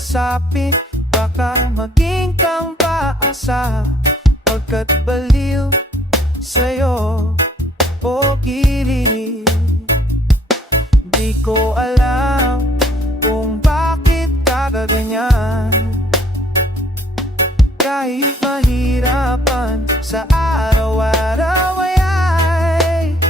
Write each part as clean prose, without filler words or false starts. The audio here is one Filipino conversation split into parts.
kasapi, baka maging kang paasa. Pagkat baliw sa'yo o kilig. Di ko alam kung bakit kagaganyan. Kahit mahirapan sa araw-araw ay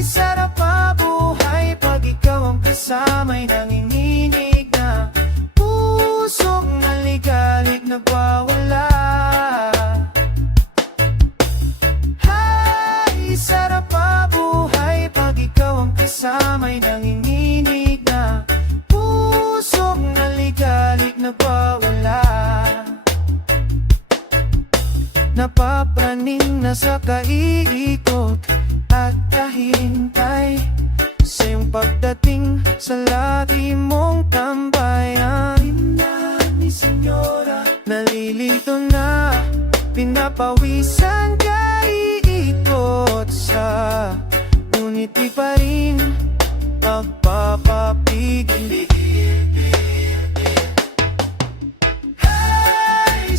sarap mabuhay pag ikaw ang kasama'y nanginginig na pusong naligalig nagwawala. Sarap mabuhay pag ikaw ang kasama'y nanginginig na pusong naligalig nagwawala. Napapraning na sa kaiikot at kahintay sa iyong pagdating sa lagi mong tambayan. Ni senyora, nalilito na, pinapawisan kaiikot sa ngunit di pa rin magpapapigil.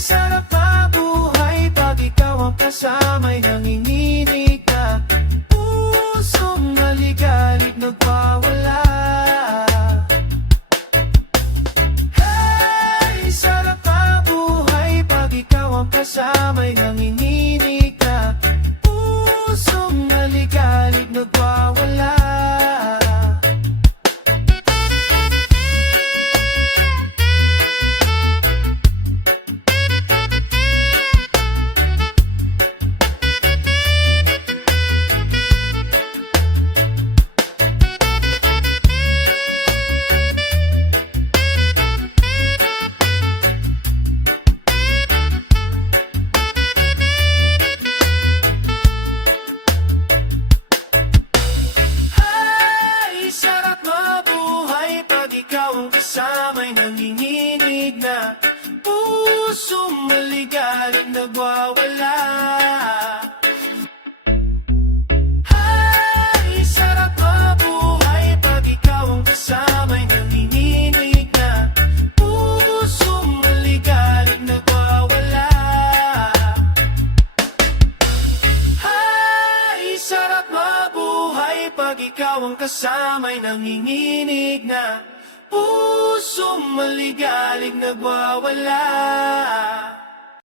Sarap mabuhay pag ikaw ang kasama'y nanginginig na pusong maligalig nagwawala. Sarap mabuhay pag ikaw ang kasama'y nanginginig na pusong maligalig nagwawala. Ikaw ang kasama'y nanginginig na pusong maligalig nagwawala. Sarap mabuhay pag ikaw ang kasama'y nanginginig na pusong maligalig nagwawala. Sarap mabuhay pag ikaw ang kasama'y nanginginig na pusong maligalig nagwawala.